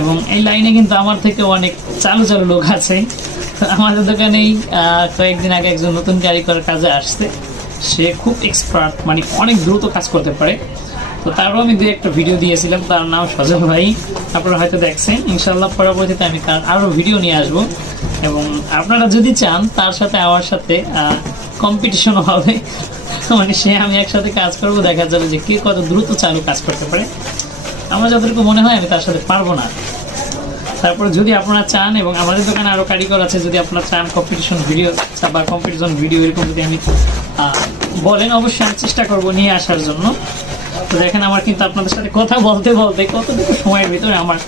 এবং এই লাইনে কিন্তু আমার থেকে অনেক চালু চালু লোক আছে। আমাদের দোকানেই কয়েকদিন আগে একজন নতুন কারিগর কাজে আসছে, সে খুব এক্সপার্ট, মানে অনেক দ্রুত কাজ করতে পারে। তো তারও আমি একটা ভিডিও দিয়েছিলাম, তার নাম সজল ভাই, আপনারা হয়তো দেখছেন। ইনশাল্লাহ পরবর্তীতে আমি তার আরও ভিডিও নিয়ে আসবো, এবং আপনারা যদি চান তার সাথে আমার সাথে কম্পিটিশনও হবে, মানে সে আমি একসাথে কাজ করবো, দেখা যাবে যে কে কত দ্রুত চালু কাজ করতে পারে। আমার যতটুকু মনে হয় আমি তার সাথে পারবো না। তারপর যদি আপনারা চান, এবং আমাদের দোকানে আরও কারিগর আছে, যদি আপনারা চান কম্পিটিশন ভিডিও বা কম্পিটিশন ভিডিও এরকম যদি আমি বলেন, অবশ্যই আমি চেষ্টা করবো নিয়ে আসার জন্য। তো দেখেন আমার কিন্তু আপনাদের সাথে কথা বলতে বলতে কতটুকু সময়ের ভিতরে আমার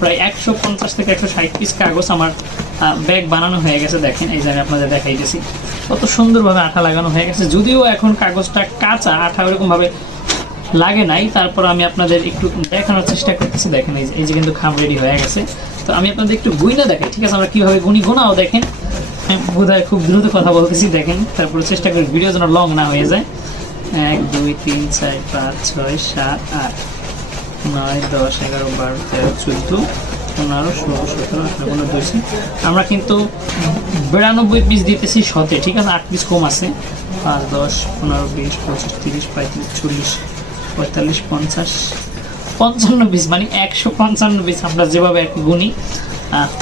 প্রায় 150 থেকে 160 পিস কাগজ আমার ব্যাগ বানানো হয়ে গেছে। দেখেন এই জায়গায় আপনাদের দেখাইতেছি কত সুন্দরভাবে আঠা লাগানো হয়ে গেছে। যদিও এখন কাগজটা কাঁচা, আঠা ওরকমভাবে লাগে নাই, তারপর আমি আপনাদের একটু দেখানোর চেষ্টা করতেছি। দেখেন এই যে কিন্তু খাম রেডি হয়ে গেছে। তো আমি আপনাদের একটু গুইনা দেখাই, ঠিক আছে? আমরা কীভাবে গোনাও দেখেন, বোধহয় খুব দ্রুত কথা বলতেছি। দেখেন তারপরে চেষ্টা করি ভিডিও যেন লং না হয়ে যায়। 1 2 3 4 5 6 7 8 9 10 11 12 13 14 15 16 17 18 19 20। আমরা কিন্তু 92 পিস দিতেছি শতে, ঠিক আছে? 8 পিস কম আছে। 5 10 15 20 25 30 35 40 45 50 55 পিস, মানে 155 পিস আমরা যেভাবে আর কি গুনি।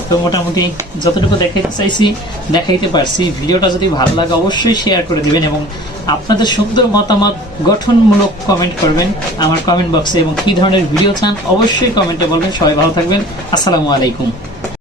তো মোটামুটি যতটুকু দেখাইতে চাইছি দেখাইতে পারছি। ভিডিওটা যদি ভালো লাগে অবশ্যই শেয়ার করে দেবেন, এবং আপনাদের সুন্দর মতামত গঠনমূলক কমেন্ট করবেন আমার কমেন্ট বক্সে, এবং কী ধরনের ভিডিও চান অবশ্যই কমেন্টে বলবেন। সবাই ভালো থাকবেন, আসসালামু আলাইকুম।